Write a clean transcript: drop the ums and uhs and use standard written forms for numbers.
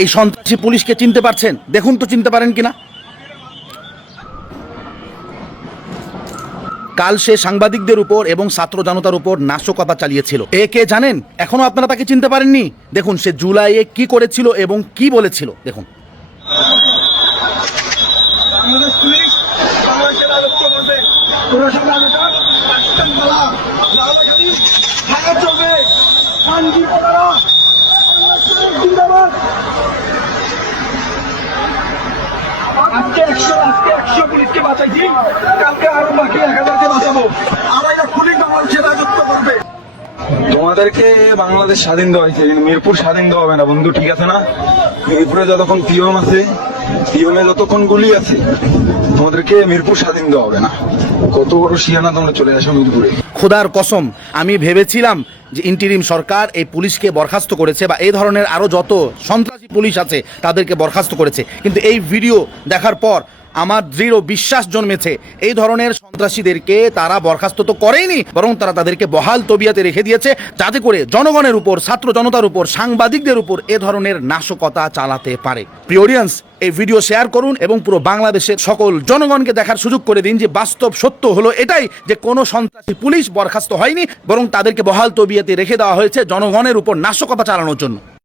এই সন্ত্রাসী পুলিশকে চিনতে পারছেন? দেখুন তো চিনতে পারেন কিনা। কাল সে সাংবাদিকদের উপর এবং ছাত্র জনতার উপর নাশকতা চালিয়েছিল। কে জানেন? এখনো আপনারা তাকে চিনতে পারেননি। দেখুন সে জুলাইয়ে কি করেছিল এবং কি বলেছিল। দেখুন। আজকে 100 পুলিশকে বাঁচাইছি, কালকে আরো বাকি 1000কে বাঁচাবো। আর এটা খুলি বাংলাদেশের রাজত্ব করবে। তোমাদেরকে বাংলাদেশ স্বাধীন দেওয়া হয়েছে, কিন্তু মিরপুর স্বাধীন দেওয়া হবে না বন্ধু, ঠিক আছে না? মিরপুরে যতক্ষণ পিয়ন আছে, পিয়নে যতক্ষণ গুলি আছে, তোমাদেরকে মিরপুর স্বাধীন দেওয়া হবে না। কত বড় শিয়ানা তোমরা চলে আসো মিরপুরে। খোদার কসম, আমি ভেবেছিলাম যে ইন্টিরিম সরকার এই পুলিশকে বরখাস্ত করেছে বা এই ধরনের আরো যত সন্ত্রাসী পুলিশ আছে তাদেরকে বরখাস্ত করেছে, কিন্তু এই ভিডিও দেখার পর আমার দৃঢ় বিশ্বাস জন্মেছে এই ধরনের সন্ত্রাসীদেরকে তারা বরখাস্ত তো করেইনি, বরং তারা তাদেরকে বহাল তবিয়াতে রেখে দিয়েছে, যাতে করে জনগণের উপর, ছাত্র জনতার উপর, সাংবাদিকদের উপর এ ধরনের নাশকতা চালাতে পারে। প্রিয় অডিয়েন্স, এই ভিডিও শেয়ার করুন এবং পুরো বাংলাদেশের সকল জনগণকে দেখার সুযোগ করে দিন যে বাস্তব সত্য হলো এটাই যে কোনো সন্ত্রাসী পুলিশ বরখাস্ত হয়নি, বরং তাদেরকে বহাল তবিয়াতে রেখে দেওয়া হয়েছে জনগণের উপর নাশকতা চালানোর জন্য।